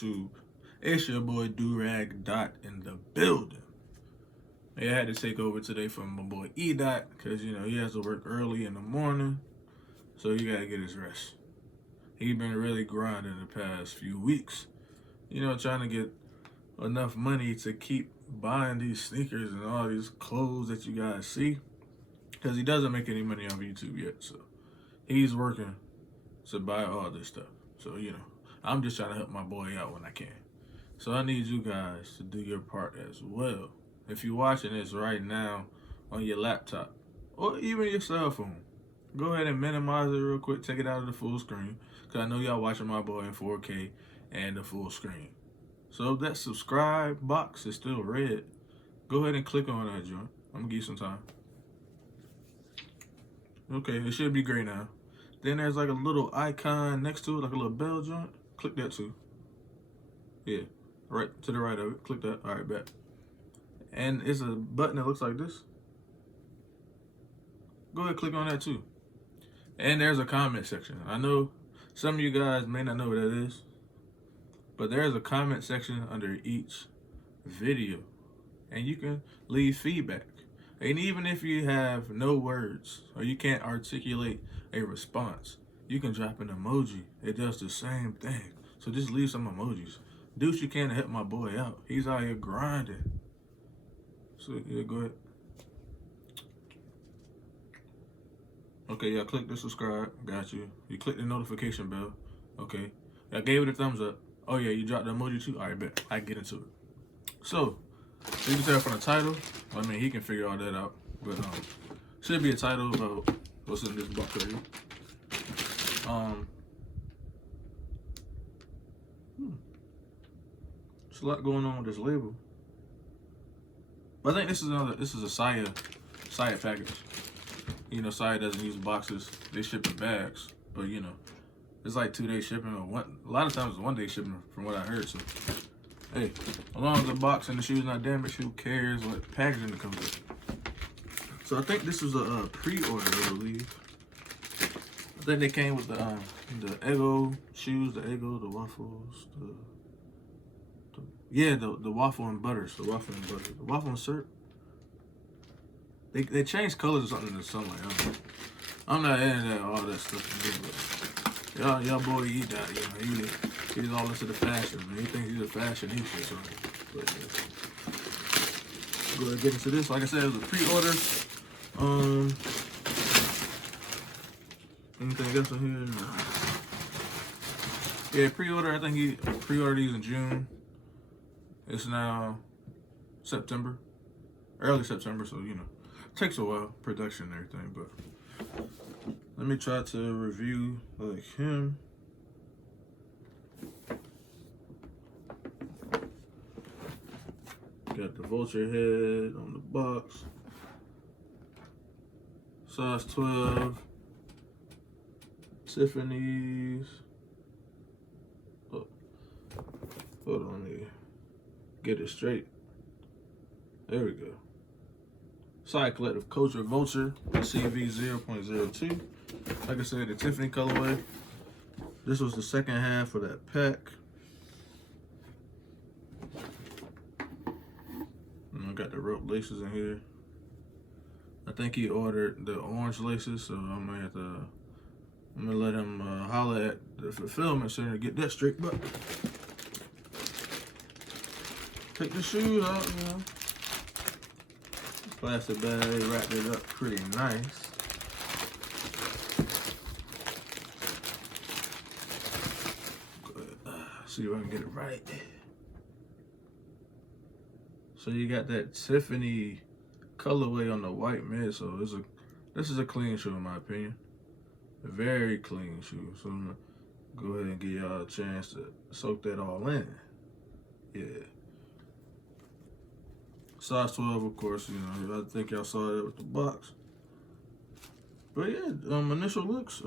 YouTube? It's your boy Durag Dot in the building. I had to take over today from my boy E Dot because you know he has to work early in the morning, so he gotta get his rest. He been really grinding the past few weeks, you know, trying to get enough money to keep buying these sneakers and all these clothes that you guys see, because he doesn't make any money on YouTube yet, so he's working to buy all this stuff. So you know, I'm just trying to help my boy out when I can. So I need you guys to do your part as well. If you're watching this right now on your laptop or even your cell phone, go ahead and minimize it real quick. Take it out of the full screen, because I know y'all watching my boy in 4K and the full screen. So if that subscribe box is still red, go ahead and click on that joint. I'm gonna give you some time. Okay, it should be gray now. Then there's like a little icon next to it, like a little bell joint. Click that too. Yeah, right to the right of it. Click that. All right, bet. And it's a button that looks like this. Go ahead, click on that too. And there's a comment section. I know some of you guys may not know what that is, but there's a comment section under each video, and you can leave feedback. And even if you have no words or you can't articulate a response, you can drop an emoji. It does the same thing. So just leave some emojis. Do what you can to help my boy out. He's out here grinding. So yeah, go ahead. Okay, yeah, click the subscribe. Got you. You click the notification bell. Okay. I gave it a thumbs up. Oh yeah, you dropped the emoji too? All right, bet. I get into it. So, you can tell from the title. I mean, he can figure all that out. But should be a title about what's in this box right here. There's a lot going on with this label. But I think this is a Sia package. You know, Sia doesn't use boxes. They ship in bags. But you know, it's like 2-day shipping or a lot of times it's 1-day shipping from what I heard. So hey, as long as the box and the shoe's not damaged, who cares what packaging it comes with? So I think this was a pre-order, I believe. I think they came with the Eggo shoes, the Eggo, the waffles, the waffle and butters, the waffle and butter, the waffle and syrup. They changed colors or something in the sunlight. I'm not into all that stuff. But y'all boy eat that, you know. He's all into the fashion, man. He thinks he's a fashionista or something. But yeah. Go ahead and get into this. Like I said, it was a pre-order. Anything else in here? No. Yeah, pre-order. I think he pre-ordered these in June. It's now September, early September, so you know, it takes a while, production and everything. But let me try to review like him. Got the Vulture head on the box. Size 12. Tiffany's. Oh, hold on, let me get it straight. There we go. Sia Collective Culture Vulture CV 0.02. Like I said, the Tiffany colorway. This was the second half of that pack. And I got the rope laces in here. I think he ordered the orange laces, so I'm gonna let him holler at the fulfillment center to get that straight. But take the shoes out, you know. Plastic bag, wrapped it up pretty nice. Go ahead, see if I can get it right. So you got that Tiffany colorway on the white mid, so this is a clean shoe in my opinion. A very clean shoe. So I'm gonna go ahead and give y'all a chance to soak that all in. Yeah. Size 12, of course, you know, I think y'all saw that with the box. But yeah, initial looks,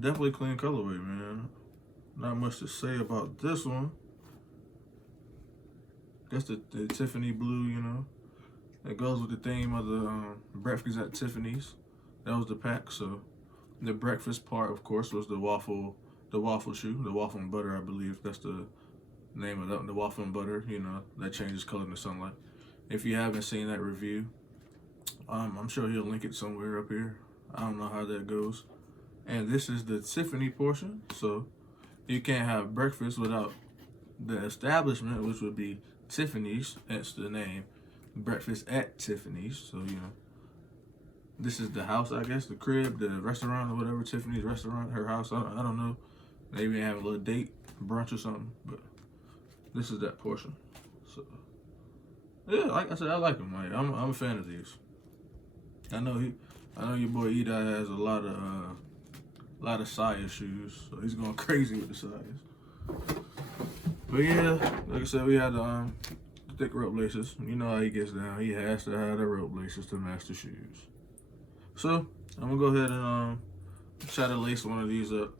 definitely clean colorway, man. Not much to say about this one. That's the Tiffany blue, you know. It goes with the theme of the breakfast at Tiffany's. That was the pack, so the breakfast part, of course, was the waffle the waffle shoe, the waffle and butter, I believe that's the name of the waffle and butter. You know, that changes color in the sunlight. If you haven't seen that review, I'm sure he'll link it somewhere up here. I don't know how that goes. And this is the Tiffany portion, so you can't have breakfast without the establishment, which would be Tiffany's. That's the name. Breakfast at Tiffany's. So, you know, this is the house, I guess, the crib, the restaurant or whatever, Tiffany's restaurant, her house. I don't know. Maybe have a little date, brunch or something. But this is that portion. So, yeah, like I said, I like them. Like, I'm a fan of these. I know your boy E-Dot has a lot of Sia shoes, so he's going crazy with the Sias. But yeah, like I said, we had the thick rope laces. You know how he gets down. He has to have the rope laces to match the shoes. So I'm gonna go ahead and try to lace one of these up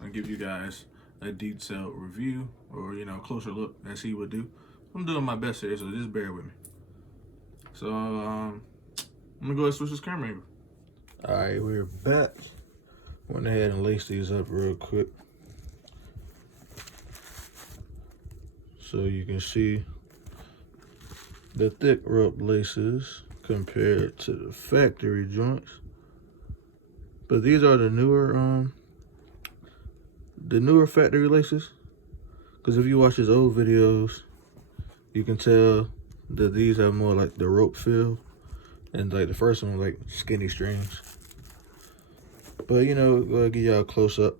and give you guys a detailed review, or you know, closer look as he would do. I'm doing my best here, so just bear with me. So I'm gonna go ahead and switch this camera angle. All right, we're back. Went ahead and laced these up real quick, so you can see the thick rope laces compared to the factory joints. But these are the newer factory laces. Because if you watch his old videos, you can tell that these have more like the rope feel, and like the first one like skinny strings. But you know, go ahead and give y'all a close up.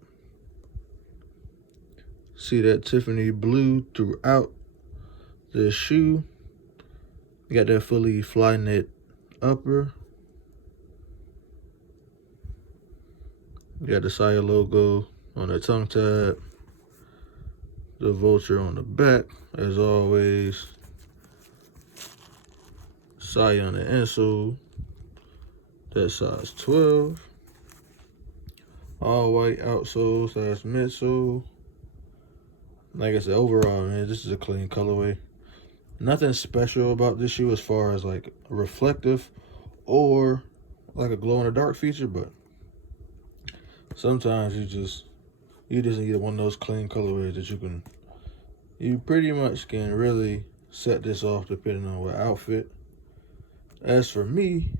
See that Tiffany blue throughout the shoe. You got that fully fly knit upper. You got the Sia logo on the tongue tab. The Vulture on the back, as always. Sia on the insole. That's size 12. All white outsole / midsole. Like I said, overall, man, this is a clean colorway. Nothing special about this shoe as far as like reflective or like a glow in the dark feature, but sometimes you just need one of those clean colorways that you pretty much can really set this off depending on what outfit. As for me,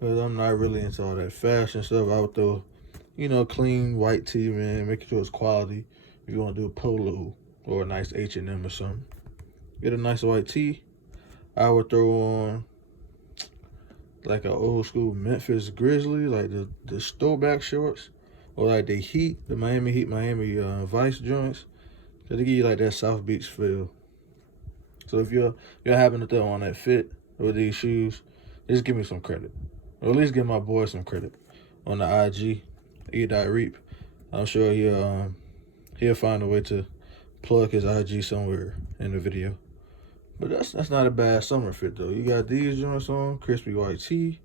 because I'm not really into all that fashion stuff, I would throw, you know, clean white tee, man, making sure it's quality. If you want to do a polo or a nice H&M or something, get a nice white tee. I would throw on like an old school Memphis Grizzly, like the throwback shorts, or like the Miami Heat, Miami Vice joints. They give you like that South Beach feel. So if you're having to throw on that fit with these shoes, just give me some credit, or at least give my boy some credit on the IG, E.Reap. I'm sure he'll find a way to plug his IG somewhere in the video. But that's not a bad summer fit though. You got these joints on, crispy white tee,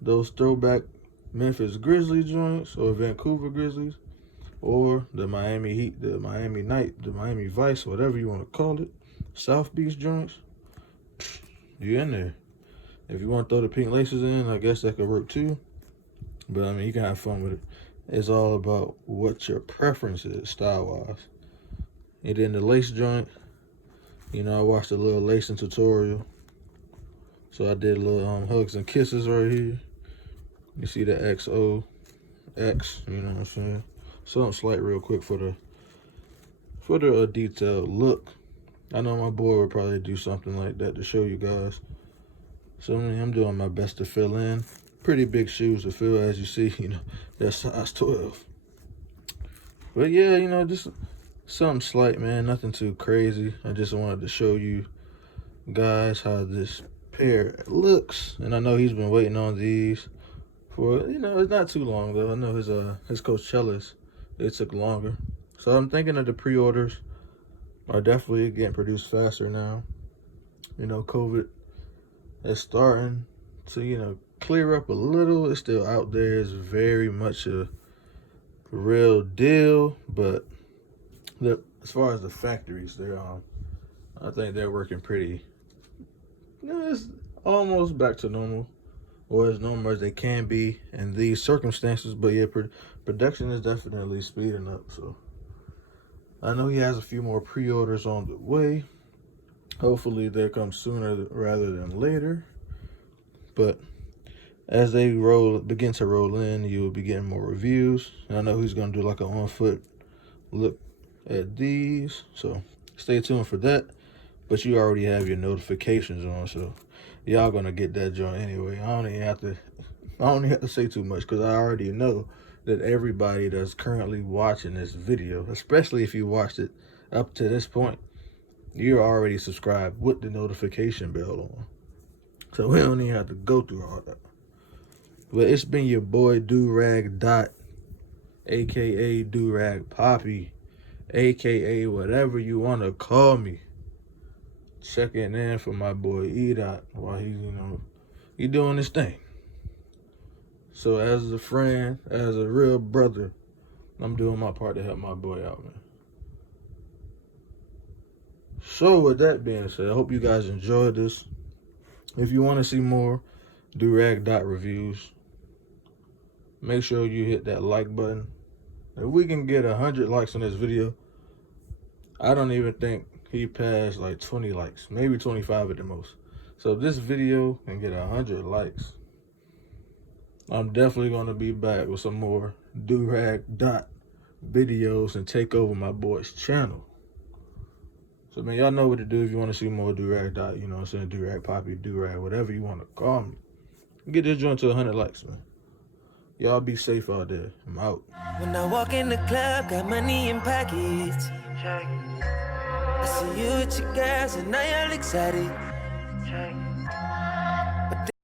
those throwback Memphis Grizzly joints or Vancouver Grizzlies, or the Miami Heat, the Miami Night, the Miami Vice, whatever you want to call it, South Beach joints. You in there. If you want to throw the pink laces in, I guess that could work too. But I mean, you can have fun with it. It's all about what your preference is style-wise. And then the lace joint, you know, I watched a little lacing tutorial. So I did a little hugs and kisses right here. You see the XO, X, you know what I'm saying? Something slight real quick for the detailed look. I know my boy would probably do something like that to show you guys. So I mean, I'm doing my best to fill in. Pretty big shoes to fill, as you see, you know, that's size 12. But yeah, you know, just something slight, man, nothing too crazy. I just wanted to show you guys how this pair looks. And I know he's been waiting on these for, you know, it's not too long though. I know his Coachella's, it took longer. So I'm thinking that the pre-orders are definitely getting produced faster now. You know, COVID is starting to, you know, clear up a little. It's still out there. It's very much a real deal, but as far as the factories, I think they're working pretty, you know, it's almost back to normal. or as normal as they can be in these circumstances. But yeah, production is definitely speeding up. So I know he has a few more pre-orders on the way. Hopefully they come sooner rather than later. But as they begin to roll in, you will be getting more reviews. And I know he's gonna do like an on-foot look at these, so stay tuned for that. But you already have your notifications on, so y'all gonna get that joint anyway. I don't even have to say too much, because I already know that everybody that's currently watching this video, especially if you watched it up to this point, you're already subscribed with the notification bell on. So we don't even have to go through all that. But it's been your boy Durag Dot, aka Durag Poppy, aka whatever you want to call me. Checking in for my boy E-Dot while he's, he doing his thing. So as a friend, as a real brother, I'm doing my part to help my boy out, man. So with that being said, I hope you guys enjoyed this. If you want to see more Durag Dot reviews, make sure you hit that like button. If we can get 100 likes on this video, I don't even think he passed like 20 likes, maybe 25 at the most. So if this video can get 100 likes, I'm definitely going to be back with some more Durag Dot videos and take over my boy's channel. So, man, y'all know what to do if you want to see more Durag Dot, you know what I'm saying, Durag Poppy, Durag, whatever you want to call me. Get this joint to 100 likes, man. Y'all be safe out there. I'm out. When I walk in the club, got money in pockets. I see you with your girls and now you're excited.